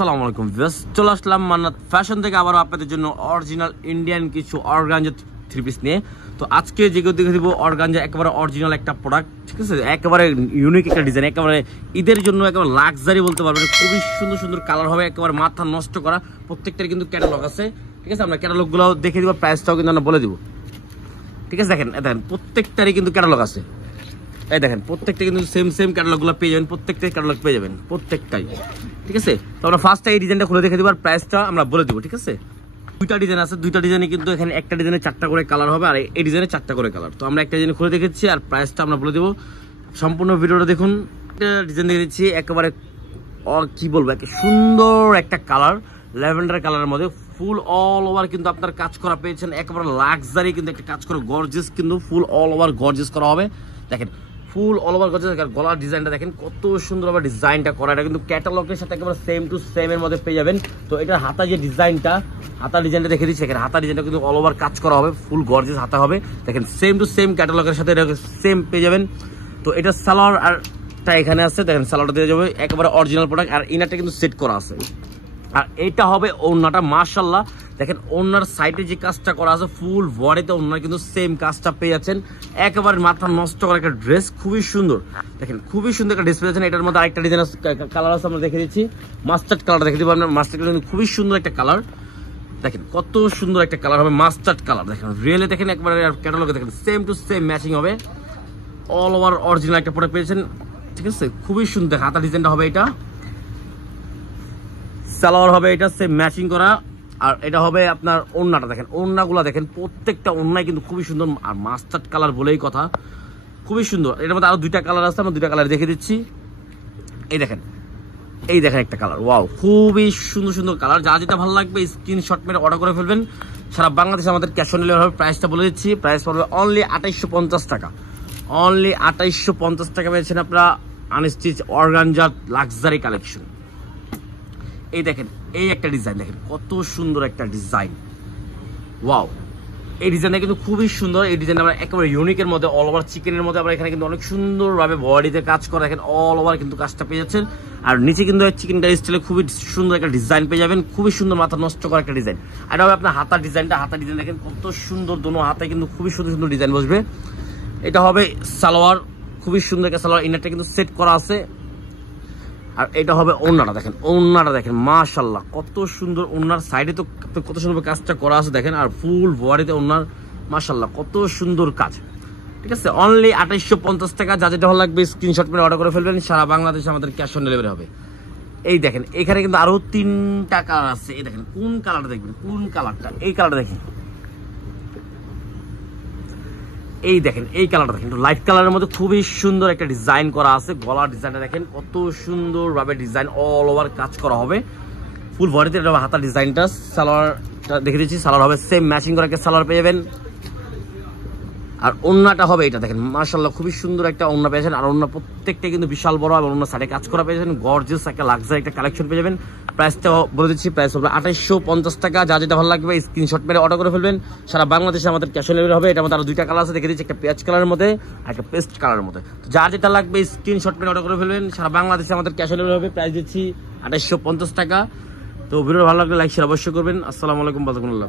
আসসালামু আলাইকুম ভিউয়ার্স, চলে আসলাম মান্নাত ফ্যাশন থেকে আবারও আপনাদের জন্য অরিজিনাল ইন্ডিয়ান কিছু অর্গানজা থ্রি পিস নিয়ে। তো আজকে যেগুলো দেখে দিব অর্গানজা একেবারে অরিজিনাল একটা প্রোডাক্ট, ঠিক আছে, একেবারে ইউনিক একটা ডিজাইন, একেবারে ঈদের জন্য একেবারে লাক্সারি বলতে পারবেন। খুবই সুন্দর সুন্দর কালার হবে, একেবারে মাথা নষ্ট করা। প্রত্যেকটার কিন্তু ক্যাটালগ আছে, ঠিক আছে। আমরা ক্যাটালগুলো দেখে দিব, প্রাইসটাও কিন্তু আমরা বলে দিব, ঠিক আছে। দেখেন প্রত্যেকটারই কিন্তু ক্যাটালগ আছে। এই দেখেন প্রত্যেকটা কিন্তু সেম ক্যাটালগুলো পেয়ে যাবেন, প্রত্যেকটা ক্যাটালগ পেয়ে যাবেন প্রত্যেকটাই, ঠিক আছে। তো আমরা ফার্স্টে এই ডিজাইনটা খুলে দেখে দিব আর প্রাইসটা আমরা বলে দিব, ঠিক আছে। দুইটা ডিজাইন আছে, দুইটা ডিজাইনে কিন্তু এখানে একটা ডিজাইনে 4টা করে কালার হবে আর এই ডিজাইনে 4টা করে কালার। তো আমরা একটা ডিজাইন খুলে দেখেছি আর প্রাইসটা আমরা বলে দিব। সম্পূর্ণ ভিডিওটা দেখুন। একটা ডিজাইন দেখে দিচ্ছি, একেবারে কি বলবো, একটা সুন্দর একটা কালার, ল্যাভেন্ডার কালারের মধ্যে ফুল অল ওভার কিন্তু আপনার কাজ করা পেয়েছেন। একেবারে লাক্সারি কিন্তু একটা কাজ করা, গর্জিয়াস কিন্তু ফুল অল ওভার গর্জিয়াস করা হবে। দেখেন ফুল অল ওভার গর্জিয়াস। গলার ডিজাইনটা দেখেন কত সুন্দরভাবে ডিজাইনটা করা, এটা কিন্তু ক্যাটালগের সাথে একেবারে সেম টু সেম এর মধ্যে পেয়ে যাবেন। তো এটার হাতা যে ডিজাইনটা, হাতার ডিজাইনটা দেখে দিচ্ছি, এখানে হাতার ডিজাইনটা কিন্তু অল ওভার কাজ করা হবে, ফুল গর্জিয়াস হাতা হবে। দেখেন সেম টু সেম ক্যাটালগের সাথে এটা সেম পেয়ে যাবেন। তো এটা সালোয়ার আরটা এখানে আছে, দেখেন সালোয়ারটা দিয়ে যাবে, একেবারে অরিজিনাল প্রোডাক্ট। আর ইনারটা কিন্তু সেট করা আছে। আর এটা হবে ওড়নাটা, মাশাআল্লাহ দেখেন ওড়নার সাইডে যে কাজটা করা আছে ফুল বডিতে ওড়নার কিন্তু সেম কাজটা পেয়ে যাচ্ছেন। একেবারে মাথা নষ্ট করা একটা ড্রেস, খুবই সুন্দর। দেখেন খুবই সুন্দর একটা ড্রেস পেয়ে যাচ্ছেন। এটার মধ্যে আরেকটা ডিজাইন কালার আছে, আমরা দেখে দিচ্ছি। মাস্টার্ড কালার দেখে দিব আপনার, মাস্টার্ড কালার কিন্তু খুবই সুন্দর একটা কালার। দেখেন কত সুন্দর একটা কালার হবে, মাস্টার্ড কালার। দেখেন রিয়েলে দেখেন একবারে ক্যাটালগে দেখেন সেম টু সেম ম্যাচিং হবে, অল ওভার অরিজিনাল একটা প্রোডাক্ট পেয়েছেন, ঠিক আছে। খুবই সুন্দর হাতা ডিজাইনটা হবে, এটা সালোয়ার হবে, এটা সেম ম্যাচিং করা। আর এটা হবে আপনার ওড়নাটা, দেখেন ওড়নাগুলো দেখেন প্রত্যেকটা ওড়নায় কিন্তু খুবই সুন্দর। আর মাস্টার্ড কালার বলেই কথা, খুবই সুন্দর। এটার মধ্যে আরো দুইটা কালার আছে, আমরা দুইটা কালার দেখে দিচ্ছি। এই দেখেন একটা কালার, ওয়াও খুবই সুন্দর সুন্দর কালার। যা যেটা ভালো লাগবে স্ক্রিনশট মেরে অর্ডার করে ফেলবেন। সারা বাংলাদেশে আমাদের ক্যাশ অন ডেলিভারি হবে। প্রাইসটা বলে দিচ্ছি, প্রাইস পড়বে অনলি 2850 টাকা। অনলি 2850 টাকা পেয়েছেন আপনারা আনস্টিচ অর্গানজা লাক্সারি কালেকশন। এই দেখেন এই একটা ডিজাইন, দেখেন কত সুন্দর একটা ডিজাইন, ওয়াও। এই ডিজাইনটা কিন্তু খুবই সুন্দর। এই ডিজাইনটা আমরা একেবারে ইউনিকের মধ্যে অল ওভার চিকেনের মধ্যে আমরা এখানে কিন্তু অনেক সুন্দরভাবে বডিতে কাজ করা, দেখেন অল ওভার কিন্তু কাজটা পেয়ে যাচ্ছেন। আর নিচে কিন্তু চিকেন কারি স্টাইলে খুবই সুন্দর একটা ডিজাইন পেয়ে যাবেন, খুবই সুন্দর মাথা নষ্ট করা একটা ডিজাইন। আর এটা হবে আপনার হাতার ডিজাইনটা, হাতার ডিজাইন দেখেন কত সুন্দর, দোনো হাতে কিন্তু খুবই সুন্দর সুন্দর ডিজাইন বসবে। এটা হবে সালোয়ার, খুবই সুন্দর একটা সালোয়ার, ইনারটা কিন্তু সেট করা আছে। আর এটা হবে ওড়নাটা, দেখেন ওড়নাটা দেখেন মাশাআল্লাহ কত সুন্দর। ওড়নার সাইডে তো কত সুন্দর কাজটা করা আছে দেখেন, আর ফুল বডিতে ওড়নার মাশাআল্লাহ কত সুন্দর কাজ, ঠিক আছে। অনলি 2850 টাকা। যা যেটা ভালো লাগবে স্ক্রিনশট মেরে অর্ডার করে ফেলবেন। সারা বাংলাদেশে আমাদের ক্যাশ অন ডেলিভারি হবে। এই দেখেন এখানে কিন্তু আরো 3টা কালার আছে। এই দেখেন কোন কালারটা দেখবেন, কোন কালারটা, এই কালারটা দেখেন, এই দেখেন এই কালারটা দেখেন, লাইট কালারের মধ্যে খুবই সুন্দর একটা ডিজাইন করা আছে। গলার ডিজাইনটা দেখেন কত সুন্দর ভাবে ডিজাইন অল ওভার কাজ করা হবে, ফুল বডিতে হাতার ডিজাইনটা। সালোয়ারটা দেখে দিচ্ছি, সালোয়ার হবে সেম ম্যাচিং করে একটা সালোয়ার পেয়ে যাবেন। আর ওড়নাটা হবে এটা দেখেন মাশাআল্লাহ খুবই সুন্দর একটা ওড়না পেয়েছেন। আর ওড়না প্রত্যেকটা কিন্তু বিশাল বড়, আর ওড়নার সাইডে কাজ করা পেয়েছেন, গর্জিয়াস একটা লাক্সারি একটা কালেকশন পেয়ে যাবেন। প্রাইসটা বলে দিচ্ছি, প্রাইস হবে 2850 টাকা। যা যেটা ভালো লাগবে স্ক্রিনশট মেরে অর্ডার করে ফেলবেন। সারা বাংলাদেশে আমাদের ক্যাশ অন ডেলিভারি হবে। এটার মধ্যে আরো দুইটা কালার আছে, দেখে দিচ্ছি, একটা পেঁয়াজ কালারের মধ্যে আর একটা পেস্ট কালারের মধ্যে। যা যেটা লাগবে স্ক্রিনশট মেরে অর্ডার করে ফেলবেন। সারা বাংলাদেশে আমাদের ক্যাশ অন ডেলিভারি হবে। প্রাইস দিচ্ছি 2850 টাকা। তো ভিডিও ভালো লাগলে লাইক শেয়ার অবশ্যই করবেন। আসসালামু আলাইকুম, বারাকাতুল্লাহ।